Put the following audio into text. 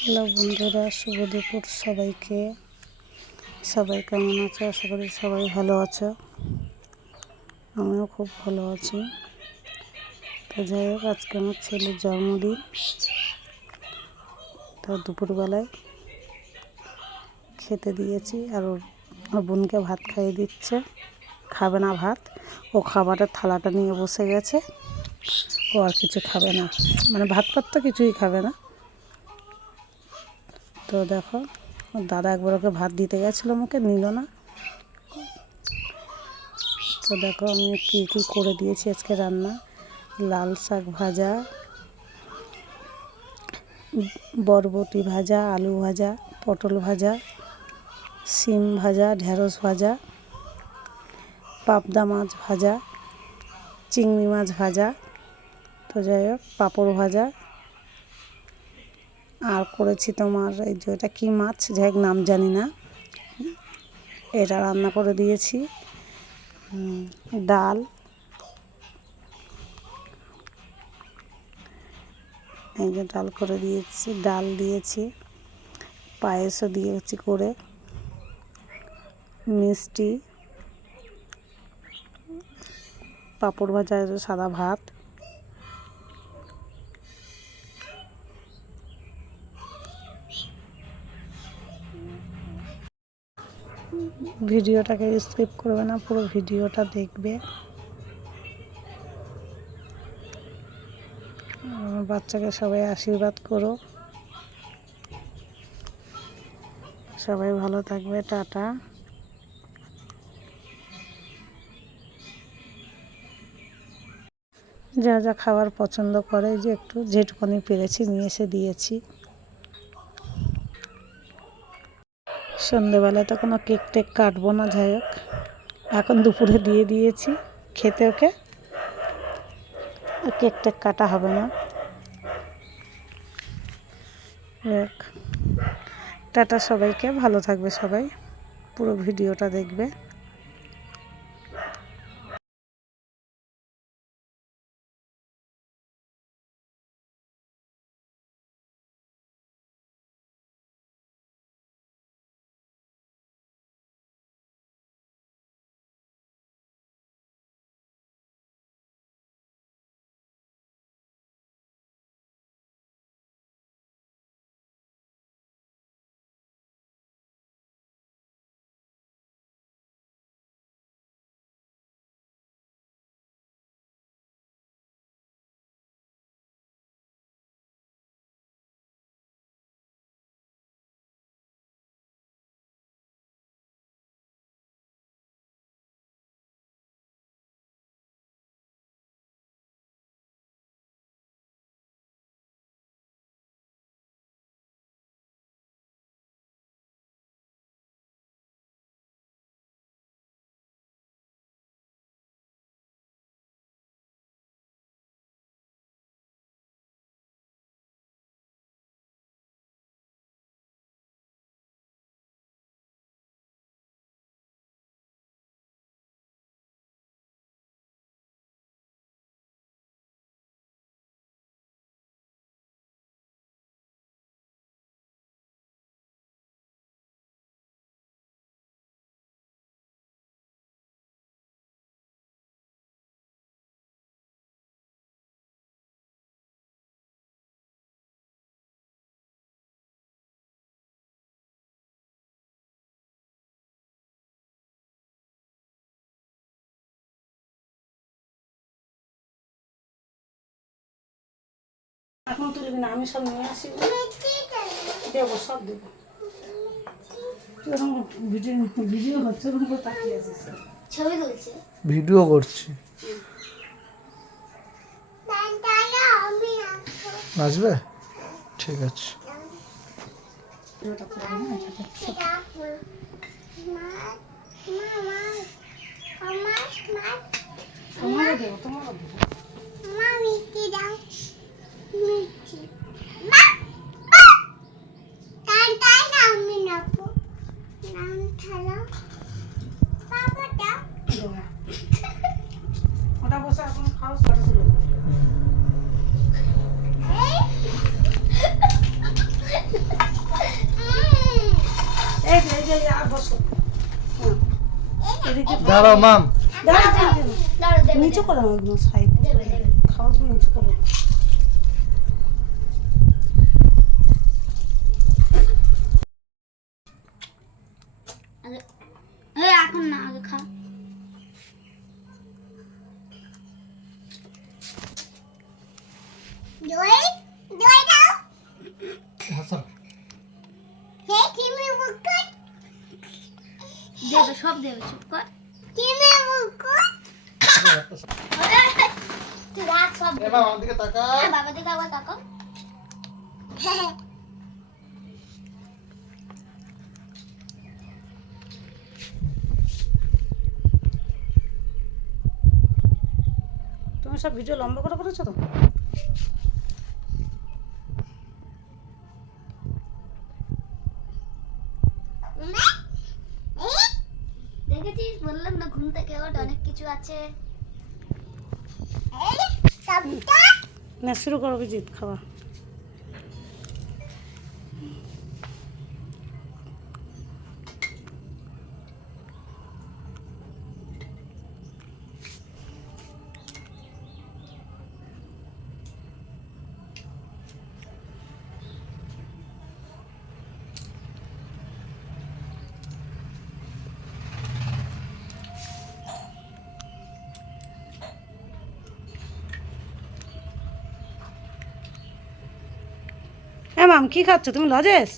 Hello বন্ধুরা, শুভ দুপুর সবাইকে। সবাই কেমন আছো? আশা করি সবাই ভালো আছো। আমিও খুব ভালো আছি। তো যাই হোক, আজকে আমার ছেলের জন্মদিন। তো দুপুরবেলায় খেতে দিয়েছি আর ওর বোনকে ভাত খাইয়ে দিচ্ছে। খাবে না ভাত। ও খাবারের থালাটা নিয়ে বসে গেছে। ও আর কিছু খাবে না। মানে ভাত পাত তো কিছুই খাবে না। তো দেখো, দাদা একবার ওকে ভাত দিতে গেছিল আমাকে, নিল না। তো দেখো আমি কী কী করে দিয়েছি আজকে রান্না। লাল শাক ভাজা, বরবটি ভাজা, আলু ভাজা, পটল ভাজা, শিম ভাজা, ঢেঁড়স ভাজা, পাবদা মাছ ভাজা, চিংড়ি মাছ ভাজা, তো যাই হোক, পাঁপড় ভাজা আর করেছি তোমার এই যে এটা কী মাছ? যাই নাম জানি না। এটা রান্না করে দিয়েছি। ডাল। এই যে ডাল করে দিয়েছি, ডাল দিয়েছি, পায়েসও দিয়েছি করে, মিষ্টি, পাঁপড় ভাজা, সাদা ভাত। ভিডিওটাকে স্কিপ করবে না, পুরো ভিডিওটা দেখবে। বাচ্চাকে সবাই আশীর্বাদ করো। সবাই ভালো থাকবে, টাটা। যা যা খাবার পছন্দ করে, যে একটু যেটুকুনি পেরেছি নিয়ে এসে দিয়েছি। সন্ধেবেলায় তো কোনো কেক টেক কাটবো না, যাই হোক। এখন দুপুরে দিয়ে দিয়েছি খেতে ওকে। কেক টেক কাটা হবে না। টাটা সবাইকে, ভালো থাকবে সবাই। পুরো ভিডিওটা দেখবে। এখন তুলবি না আমি সব নিয়ে আসি দেবো সব দেবো ভিডিও ভিডিও হচ্ছে ওরকম তাকিয়ে আছিস ছবি তুলছে ভিডিও করছি আসবে ঠিক আছে দেবো দেবো দাঁড়াও মাম দাঁড়াও, নিচু করো সাইড। খাবারগুলো নিচু করো এখন না আগে খা। দই দই দাও। হাসান। হে কিমি মুকুট দেবে সব দেবে চুপ কর কিমি মুকুট তুই রাখ সব এ দিকে তাকা হ্যাঁ, বাবা দিকে আবার তাকাও। সব ভিডিও লম্বা করে করেছ তো? দেখেছিস? বললাম না ঘুম থেকে ওঠ অনেক কিছু আছে। না শুরু করো বিজিত খাওয়া। হ্যাঁ মাম কি খাচ্ছ? তুমি লজেস?